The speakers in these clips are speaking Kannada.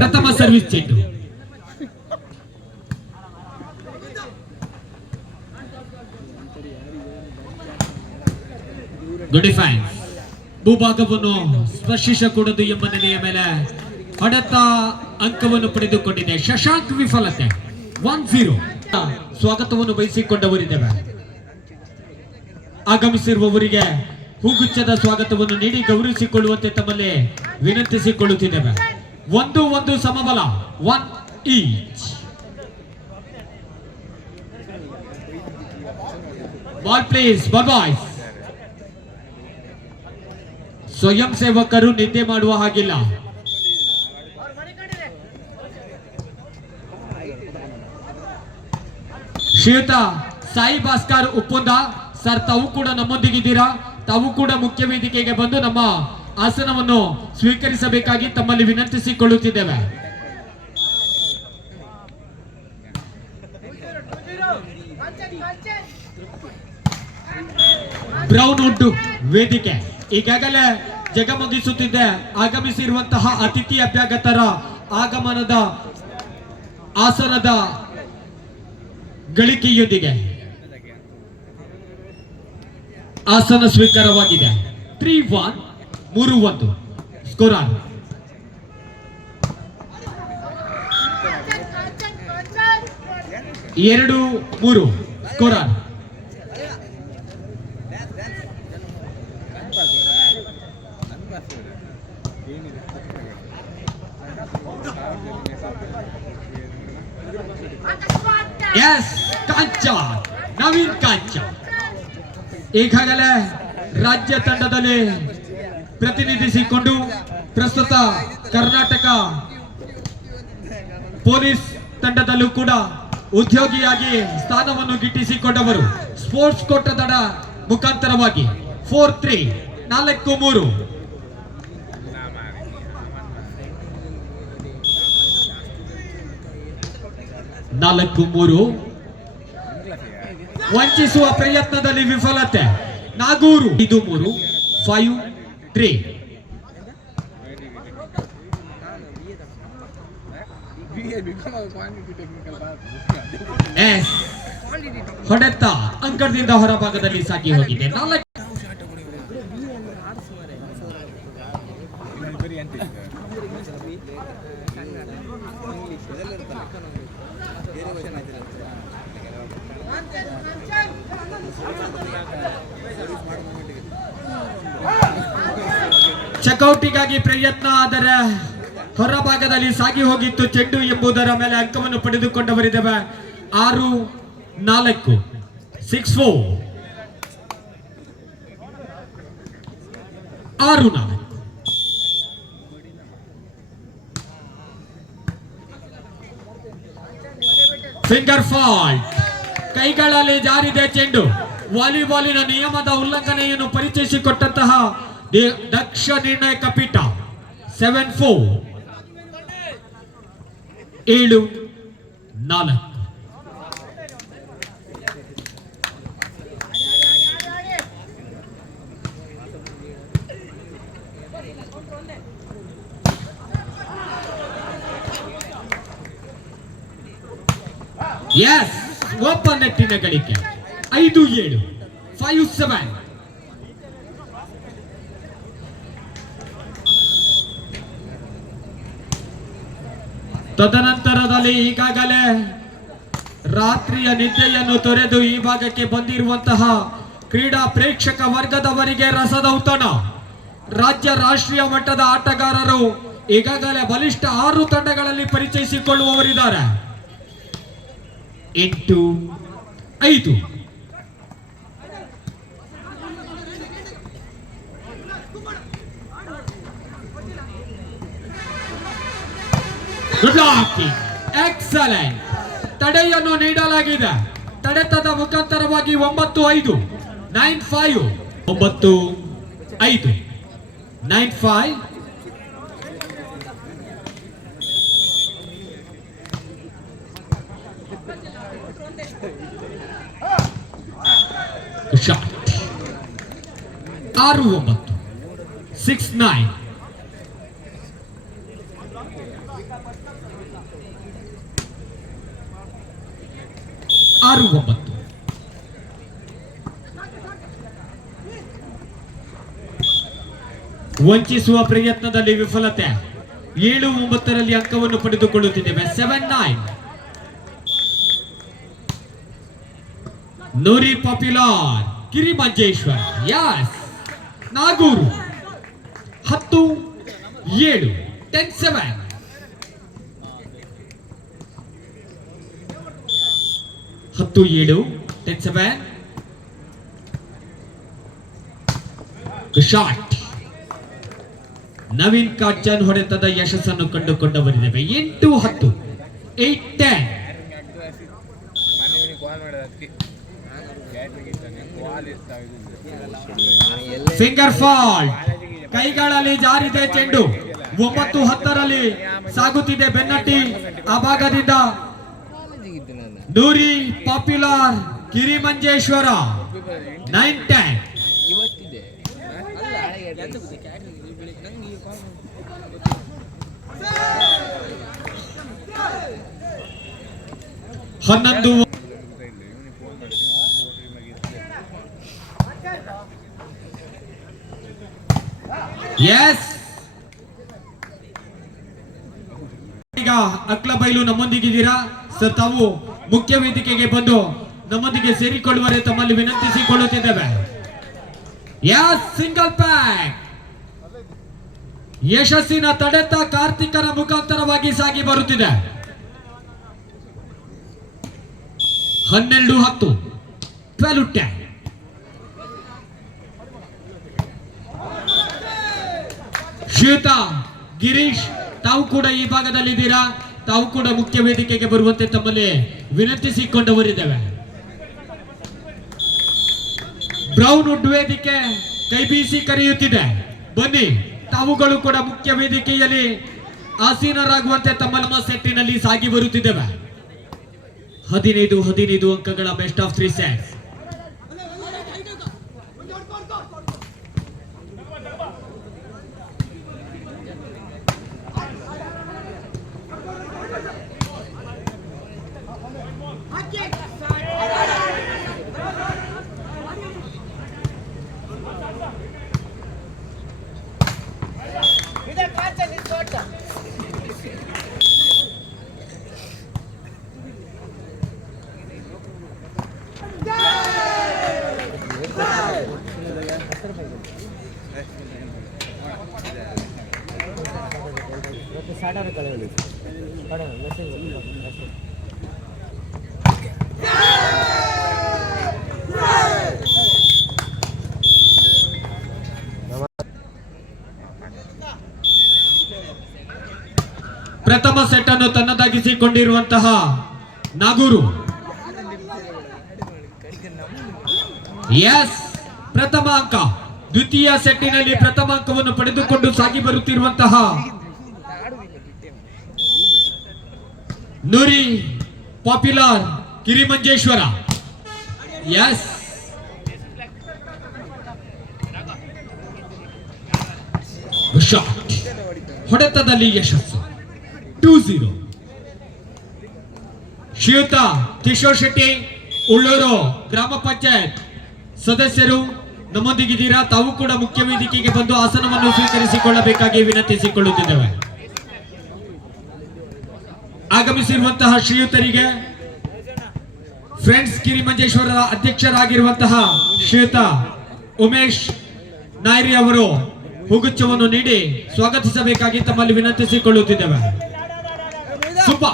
ಪ್ರಥಮ ಸರ್ವಿಸ್ ಚೆಂಡು. Good defence. ಭೂಭಾಗವನ್ನು ಸ್ಪರ್ಶಿಸಕೂಡದು ಎಂಬ ನೆಲೆಯ ಮೇಲೆ ಹೊಡೆತ ಅಂಕವನ್ನು ಪಡೆದುಕೊಂಡಿದೆ. ಶಶಾಂಕ್ ವಿಫಲತೆ. 1-0. ಸ್ವಾಗತವನ್ನು ಬಯಸಿಕೊಂಡವರಿದ್ದೇವೆ. ಆಗಮಿಸಿರುವವರಿಗೆ ಹೂಗುಚ್ಛದ ಸ್ವಾಗತವನ್ನು ನೀಡಿ ಗೌರವಿಸಿಕೊಳ್ಳುವಂತೆ ತಮ್ಮಲ್ಲಿ ವಿನಂತಿಸಿಕೊಳ್ಳುತ್ತಿದ್ದೇವೆ. 1-1 ಸಮಬಲ. 1 ಈಚ್. Ball please. ಬಾಯ್ಸ್, ಸ್ವಯಂ ಸೇವಕರು ನಿದ್ದೆ ಮಾಡುವ ಹಾಗಿಲ್ಲ. ಶ್ರೀಯುತ ಸಾಯಿ ಭಾಸ್ಕರ್ ಉಪ್ಪುಂದ ಸರ್, ತಾವು ಕೂಡ ನಮ್ಮೊಂದಿಗಿದ್ದೀರಾ. ತಾವು ಕೂಡ ಮುಖ್ಯ ವೇದಿಕೆಗೆ ಬಂದು ನಮ್ಮ ಆಸನವನ್ನು ಸ್ವೀಕರಿಸಬೇಕಾಗಿ ತಮ್ಮಲ್ಲಿ ವಿನಂತಿಸಿಕೊಳ್ಳುತ್ತಿದ್ದೇವೆ. ಬ್ರೌನ್ ವುಡ್ ವೇದಿಕೆ ಈಗಾಗಲೇ ಜಗಮಗಿಸುತ್ತಿದ್ದೆ. ಆಗಮಿಸಿರುವಂತಹ ಅತಿಥಿ ಅಭ್ಯಾಗತರ ಆಗಮನದ ಆಸನದ ಗಳಿಕೆಯೊಂದಿಗೆ ಆಸನ ಸ್ವೀಕಾರವಾಗಿದೆ. 3-1. 3-1 ಸ್ಕೋರರ್. ಎರಡು 3 ಸ್ಕೋರರ್. ಎಸ್ ಕಾಂಚ, ನವೀನ್ ಕಾಂಚ ಈಗಾಗಲೇ ರಾಜ್ಯ ತಂಡದಲ್ಲಿ ಪ್ರತಿನಿಧಿಸಿಕೊಂಡು ಪ್ರಸ್ತುತ ಕರ್ನಾಟಕ ಪೊಲೀಸ್ ತಂಡದಲ್ಲೂ ಕೂಡ ಉದ್ಯೋಗಿಯಾಗಿ ಸ್ಥಾನವನ್ನು ಗಿಟ್ಟಿಸಿಕೊಂಡವರು. ಸ್ಪೋರ್ಟ್ಸ್ ಕೋಟಾದ ಮುಖಾಂತರವಾಗಿ 4-3 4-3 4-3 ವಂಚಿಸುವ ಪ್ರಯತ್ನದಲ್ಲಿ ವಿಫಲತೆ. ನಾಗೂರು 5-3 5-3. ಹೊಡೆತ ಅಂಕದಿಂದ ಹೊರಭಾಗದಲ್ಲಿ ಸಾಗಿ ಹೋಗಿದೆ. 4 ಚೆಕ್ಔಟಿಗಾಗಿ ಪ್ರಯತ್ನ, ಆದರೆ ಹೊರಭಾಗದಲ್ಲಿ ಸಾಗಿ ಹೋಗಿತ್ತು ಚೆಂಡು ಎಂಬುದರ ಮೇಲೆ ಅಂಕವನ್ನು ಪಡೆದುಕೊಂಡವರಿದ್ದೇವೆ. 6-4 6-4 6-4. Finger fault. ಕೈಗಳಲ್ಲಿ ಜಾರಿದೆ ಚೆಂಡು. ವಾಲಿಬಾಲಿನ ನಿಯಮದ ಉಲ್ಲಂಘನೆಯನ್ನು ಪರಿಚಯಿಸಿಕೊಟ್ಟಂತಹ ದಕ್ಷ ನಿರ್ಣಾಯಕ ಪೀಠ. 7-4 7-4. ಎಸ್, ಓಪನ್ ನೆಟ್ಟಿನ ಗಳಿಕೆ. 5-7 5-7. ತದನಂತರದಲ್ಲಿ ಈಗಾಗಲೇ ರಾತ್ರಿಯ ನಿದ್ದೆಯನ್ನು ತೊರೆದು ಈ ಭಾಗಕ್ಕೆ ಬಂದಿರುವಂತಹ ಕ್ರೀಡಾ ಪ್ರೇಕ್ಷಕ ವರ್ಗದವರಿಗೆ ರಸದೌತಣ. ರಾಜ್ಯ ರಾಷ್ಟ್ರೀಯ ಮಟ್ಟದ ಆಟಗಾರರು ಈಗಾಗಲೇ ಬಲಿಷ್ಠ 6 ತಂಡಗಳಲ್ಲಿ ಪರಿಚಯಿಸಿಕೊಳ್ಳುವವರಿದ್ದಾರೆ. 8-5 ಎಕ್ಸಲೆಂಟ್. ತಡೆಯನ್ನು ನೀಡಲಾಗಿದೆ. ತಡೆತದ ಮುಖಾಂತರವಾಗಿ 9-5 9-5 9-5 9-5. ಶಾಟ್. 6-9 6-9. 6-9. ವಂಚಿಸುವ ಪ್ರಯತ್ನದಲ್ಲಿ ವಿಫಲತೆ. 7-9 ಅಂಕವನ್ನು ಪಡೆದುಕೊಳ್ಳುತ್ತಿದ್ದೇವೆ. 7-9. ನೂರಿ ಪಾಪ್ಯುಲರ್ ಕಿರಿಮಂಜೇಶ್ವರ್. ಯಸ್, ನಾಗೂರು 10-7. 10-7. ಹತ್ತು 7. 10-7. ಶಾಟ್. ನವೀನ್ ಕಾಚನ್ ಹೊಡೆತದ ಯಶಸ್ಸನ್ನು ಕಂಡುಕೊಂಡವರಿದ್ದೇವೆ. 8-10. 8-10. Finger fault. ಕೈಗಳಲ್ಲಿ ಜಾರಿದೆ ಚೆಂಡು. 9-10 ಸಾಗುತ್ತಿದೆ ಬೆನ್ನಟ್ಟಿ ಆ ಭಾಗದಿಂದ. ನೂರಿ ಪಾಪ್ಯುಲರ್ ಕಿರಿಮಂಜೇಶ್ವರ. 9-10. 11. ಎಸ್, ಈಗ ಅಕ್ಲ ಬೈಲು ನಮ್ಮೊಂದಿಗಿದ್ದೀರಾ ಸರ್. ತಾವು ಮುಖ್ಯ ವೇದಿಕೆಗೆ ಬಂದು ನಮ್ಮೊಂದಿಗೆ ಸೇರಿಕೊಳ್ಳುವರೆ ತಮ್ಮಲ್ಲಿ ವಿನಂತಿಸಿಕೊಳ್ಳುತ್ತಿದ್ದೇವೆ. Yes, single pack. ಯಶಸ್ಸಿನ ತಡೆತ ಕಾರ್ತಿಕನ ಮುಖಾಂತರವಾಗಿ ಸಾಗಿ ಬರುತ್ತಿದೆ. 12-10. 12-10. ಶ್ವೇತ, ಗಿರೀಶ್, ತಾವು ಕೂಡ ಈ ಭಾಗದಲ್ಲಿದ್ದೀರಾ. ತಾವು ಕೂಡ ಮುಖ್ಯ ವೇದಿಕೆಗೆ ಬರುವಂತೆ ತಮ್ಮಲ್ಲಿ ವಿನಂತಿಸಿಕೊಂಡವರಿದ್ದೇವೆ. ಬ್ರೌನ್ ವುಡ್ ವೇದಿಕೆ ಕೈ ಬೀಸಿ ಕರೆಯುತ್ತಿದೆ. ಬನ್ನಿ, ತಾವುಗಳು ಕೂಡ ಮುಖ್ಯ ವೇದಿಕೆಯಲ್ಲಿ ಆಸೀನರಾಗುವಂತೆ ತಮ್ಮ ನಮ್ಮ ಸೆಟ್ಟಿನಲ್ಲಿ ಸಾಗಿ ಬರುತ್ತಿದ್ದೇವೆ. 15 ಅಂಕಗಳ ಬೆಸ್ಟ್ ಆಫ್ 3 ಸೆಟ್ಸ್. ಪ್ರಥಮ ಸೆಟ್ ಅನ್ನು ತನ್ನದಾಗಿಸಿಕೊಂಡಿರುವಂತಹ ನಾಗೂರು. ಎಸ್, ಪ್ರಥಮ ಅಂಕ. ದ್ವಿತೀಯ ಸೆಟ್ಟಿನಲ್ಲಿ ಪ್ರಥಮ ಅಂಕವನ್ನು ಪಡೆದುಕೊಂಡು ಸಾಗಿ ಬರುತ್ತಿರುವಂತಹ Noori popular Kirimanjeshwara. Yes, shot. ಹೊಡೆತದಲ್ಲಿ ಯಶಸ್ಸು. 2-0. ಶ್ರೀಯುತ ಕಿಶೋರ್ ಶೆಟ್ಟಿ, ಉಳ್ಳೂರು ಗ್ರಾಮ ಪಂಚಾಯತ್ ಸದಸ್ಯರು ನಮ್ಮೊಂದಿಗಿದ್ದೀರಾ. ತಾವು ಕೂಡ ಮುಖ್ಯ ವೇದಿಕೆಗೆ ಬಂದು ಆಸನವನ್ನು ಸ್ವೀಕರಿಸಿಕೊಳ್ಳಬೇಕಾಗಿ ವಿನಂತಿಸಿಕೊಳ್ಳುತ್ತಿದ್ದೇವೆ. ಆಗಮಿಸಿರುವಂತಹ ಶ್ರೀಯುತರಿಗೆ ಫ್ರೆಂಡ್ಸ್ ಕಿರಿಮಂಜೇಶ್ವರದ ಅಧ್ಯಕ್ಷರಾಗಿರುವಂತಹ ಶ್ರೀಯುತ ಉಮೇಶ್ ನಾಯ್ರಿ ಅವರು ಹೂಗುಚ್ಛವನ್ನು ನೀಡಿ ಸ್ವಾಗತಿಸಬೇಕಾಗಿ ತಮ್ಮಲ್ಲಿ ವಿನಂತಿಸಿಕೊಳ್ಳುತ್ತಿದ್ದೇವೆ. ಸುಬ್ಬ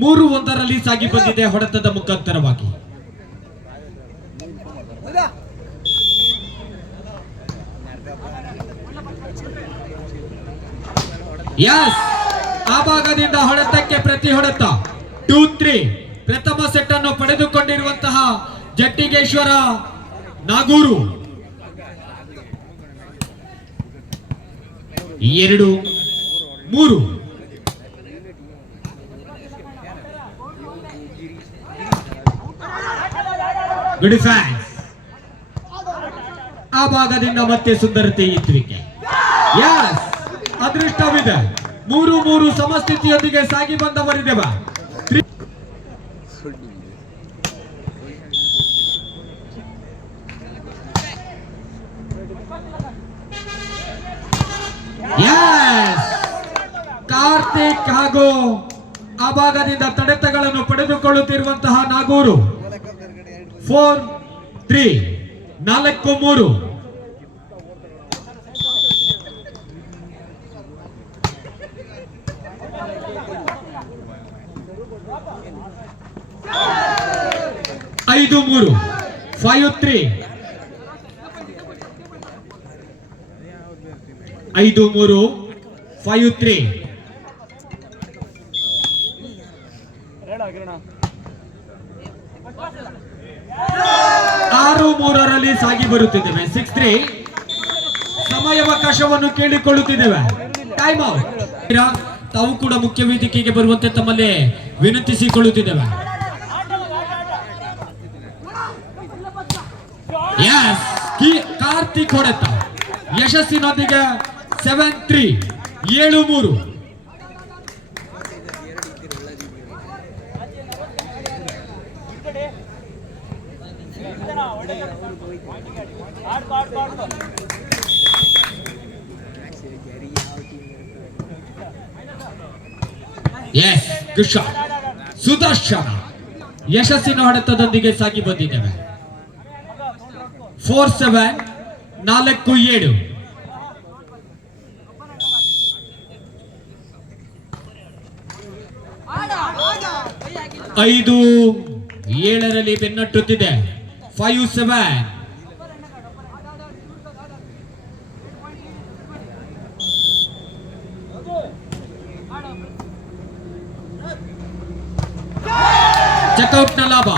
3-1 ಸಾಗಿ ಬಂದಿದೆ ಹೊಡೆತದ ಮುಖಾಂತರವಾಗಿ. ಯಸ್, ಆ ಭಾಗದಿಂದ ಹೊಡೆತಕ್ಕೆ ಪ್ರತಿ ಹೊಡೆತ. 2-3. ಪ್ರಥಮ ಸೆಟ್ ಅನ್ನು ಪಡೆದುಕೊಂಡಿರುವಂತಹ ಜಟ್ಟಿಗೇಶ್ವರ ನಾಗೂರು. 2-3. Good defence. ಆ ಭಾಗದಿಂದ ಮತ್ತೆ ಸುಂದರತೆ ಇತ್ವಿಕೆ. ಯಸ್, ಅದೃಷ್ಟವಿದೆ. 3-3 ಸಮಸ್ಥಿತಿಯೊಂದಿಗೆ ಸಾಗಿ ಬಂದವರಿದ್ದೇವ. ಕಾರ್ತಿಕ್ ಹಾಗೂ ಆ ಭಾಗದಿಂದ ತಡೆತಗಳನ್ನು ಪಡೆದುಕೊಳ್ಳುತ್ತಿರುವಂತಹ ನಾಗೂರು 4-3 4-3. ಐದು 3 5-3 5-3 5-3. 6-3 ಸಾಗಿ ಬರುತ್ತಿದ್ದೇವೆ. 6-3 ಸಮಯಾವಕಾಶವನ್ನು ಕೇಳಿಕೊಳ್ಳುತ್ತಿದ್ದೇವೆ. Time out. ತಾವು ಕೂಡ ಮುಖ್ಯ ವೇದಿಕೆಗೆ ಬರುವಂತೆ ತಮ್ಮಲ್ಲಿ ವಿನಂತಿಸಿಕೊಳ್ಳುತ್ತಿದ್ದೇವೆ. ಕಾರ್ತಿಕ್ ಹೊಡೆತ ಯಶಸ್ಸಿನೊಂದಿಗೆ 7-3 7-3. ಸುದರ್ಶನ ಯಶಸ್ಸಿನ ಹೊಡೆತದೊಂದಿಗೆ ಸಾಗಿ ಬಂದಿದ್ದೇವೆ. 4-7 4-7. 5-7 ಬೆನ್ನಟ್ಟುತ್ತಿದೆ. 5-7. ಚೆಕ್ಔಟ್ನ ಲಾಭ.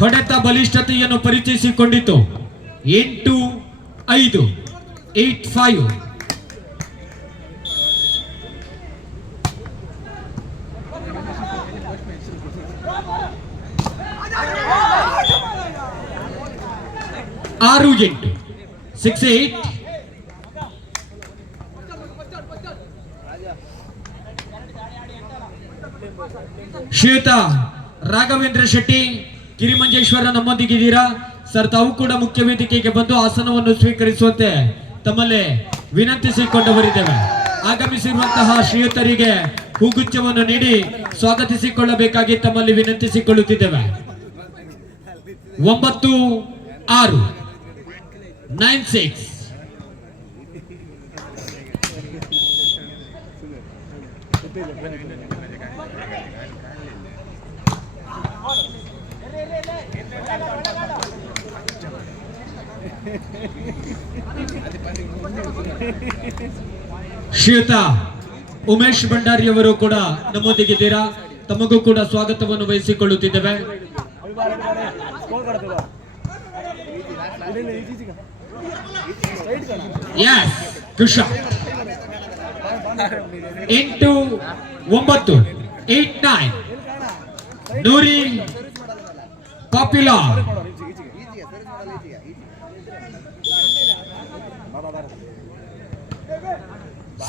ಹೊಡೆತ ಬಲಿಷ್ಠತೆಯನ್ನು ಪರಿಚಯಿಸಿಕೊಂಡಿತು. 8-5 8-5. ಆರು 8 6-8. ಶ್ರೀಯುತ ರಾಘವೇಂದ್ರ ಶೆಟ್ಟಿ ಕಿರಿಮಂಜೇಶ್ವರ ನಮ್ಮೊಂದಿಗಿದ್ದೀರಾ ಸರ್. ತಾವು ಕೂಡ ಮುಖ್ಯ ವೇದಿಕೆಗೆ ಬಂದು ಆಸನವನ್ನು ಸ್ವೀಕರಿಸುವಂತೆ ತಮ್ಮಲ್ಲಿ ವಿನಂತಿಸಿಕೊಂಡವರಿದ್ದೇವೆ. ಆಗಮಿಸಿರುವಂತಹ ಶ್ರೀಯುತರಿಗೆ ಹೂಗುಚ್ಛವನ್ನು ನೀಡಿ ಸ್ವಾಗತಿಸಿಕೊಳ್ಳಬೇಕಾಗಿ ತಮ್ಮಲ್ಲಿ ವಿನಂತಿಸಿಕೊಳ್ಳುತ್ತಿದ್ದೇವೆ. 9-6 9-6. ಶ್ರೀಯುತ ಉಮೇಶ್ ಭಂಡಾರಿ ಅವರು ಕೂಡ ನಮ್ಮೊಂದಿಗಿದ್ದೀರಾ. ತಮಗೂ ಕೂಡ ಸ್ವಾಗತವನ್ನು ವಹಿಸಿಕೊಳ್ಳುತ್ತಿದ್ದೇವೆ. ಎಂಟು 9 8-9 ನೂರಿ ಪಾಪ್ಯುಲರ್.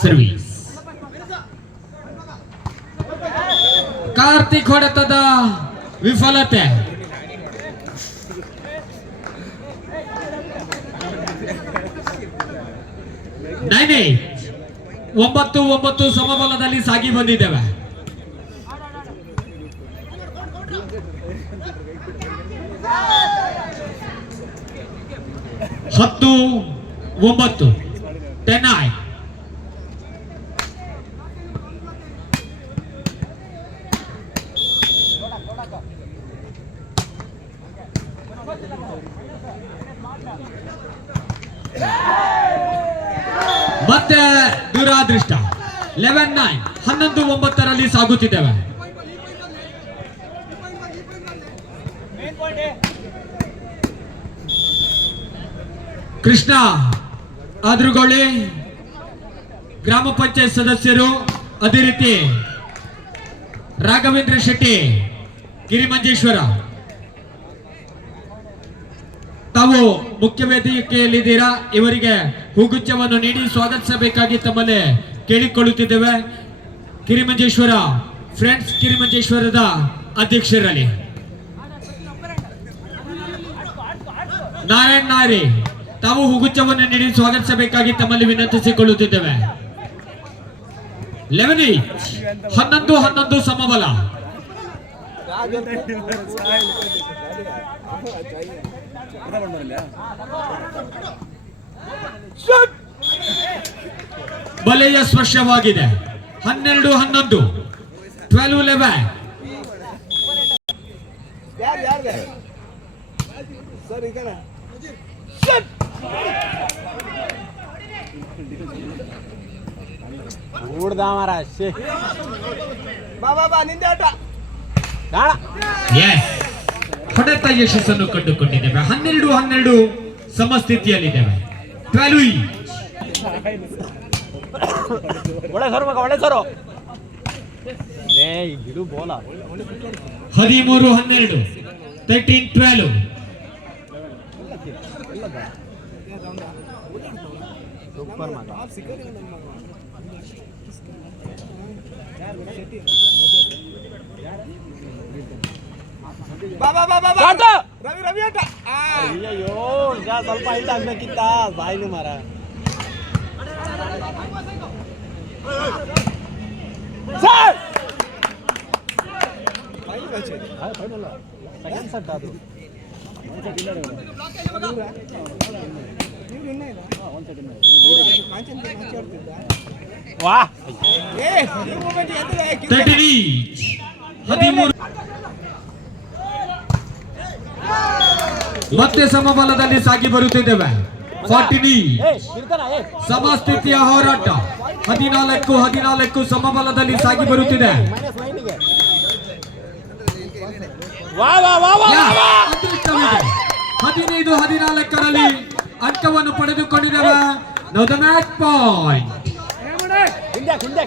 ಸರ್ವಿಸ್. ಕಾರ್ತಿಕ್ ಹೊಡೆತದ ವಿಫಲತೆ. 9-8 9-9 ಸಮಬಲದಲ್ಲಿ ಸಾಗಿ ಬಂದಿದ್ದೇವೆ. 10-9 10-9. ಮತ್ತೆ ದುರಾದೃಷ್ಟ. 11-9 11-9 ಸಾಗುತ್ತಿದ್ದೇವೆ. ಕೃಷ್ಣ ಆದ್ರುಗೊಳ್ಳಿ ಗ್ರಾಮ ಪಂಚಾಯತ್ ಸದಸ್ಯರು, ಅದೇ ರೀತಿ ರಾಘವೇಂದ್ರ ಶೆಟ್ಟಿ ಗಿರಿಮಂಜೇಶ್ವರ, ತಾವು ಮುಖ್ಯ ವೇದಿಕೆಯಲ್ಲಿದ್ದೀರಾ. ಇವರಿಗೆ ಹೂಗುಚ್ಛವನ್ನು ನೀಡಿ ಸ್ವಾಗತಿಸಬೇಕಾಗಿ ತಮ್ಮಲ್ಲಿ ಕೇಳಿಕೊಳ್ಳುತ್ತಿದ್ದೇವೆ. ಕಿರಿಮಂಜೇಶ್ವರ ಫ್ರೆಂಡ್ಸ್ ಕಿರಿಮಂಜೇಶ್ವರದ ಅಧ್ಯಕ್ಷರಲ್ಲಿ ನಾರಾಯಣ್ ನಾರೆ ತಾವು ಹೂಗುಚ್ಛವನ್ನು ನೀಡಿ ಸ್ವಾಗತಿಸಬೇಕಾಗಿ ತಮ್ಮಲ್ಲಿ ವಿನಂತಿಸಿಕೊಳ್ಳುತ್ತಿದ್ದೇವೆ. 11 ಸಮಬಲ. ಬಲೆಯ ಸ್ಪರ್ಶವಾಗಿದೆ. 12-11 12-11. ಹೊಡೆತ ಯಶಸ್ಸನ್ನು ಕಂಡುಕೊಂಡಿದ್ದೇವೆ. 12-12 ಸಮಸ್ಥಿತಿಯಲ್ಲಿದ್ದೇವೆ. 12 13-12 13-12. ರವಿ ಅಯ್ಯೋ ಸ್ವಲ್ಪ ಐದು ಆಗ್ಬೇಕಿತ್ತ ಬಾಯಿಲು ಮರ ಸೆಕೆಂಡ್ ಸೆಟ್ ಅದು ವಾ 13 ಮತ್ತೆ ಸಮಬಲದಲ್ಲಿ ಸಾಗಿ ಬರುತ್ತಿದ್ದೇವೆ. 14 ಸಮಸ್ಥಿತಿಯ ಹೋರಾಟ 14 ಸಮಬಲದಲ್ಲಿ ಸಾಗಿ ಬರುತ್ತಿದೆ. ಅದೃಷ್ಟವಿದೆ. 15-14ರಲ್ಲಿ ಅಂಕವನ್ನು ಪಡೆದುಕೊಂಡಿದ್ದೇವೆ. Now the match point.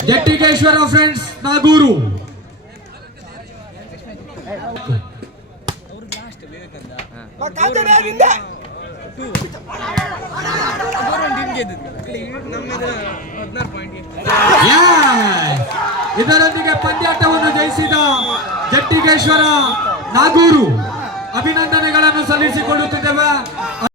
Jattigeshwara friends Nagur. ಇದರೊಂದಿಗೆ ಪಂದ್ಯಾಟವನ್ನು ಜಯಿಸಿದ ಜಟ್ಟಿಗೇಶ್ವರ ನಾಗೂರು ಅಭಿನಂದನೆಗಳನ್ನು ಸಲ್ಲಿಸಿಕೊಳ್ಳುತ್ತಿದ್ದೇವೆ.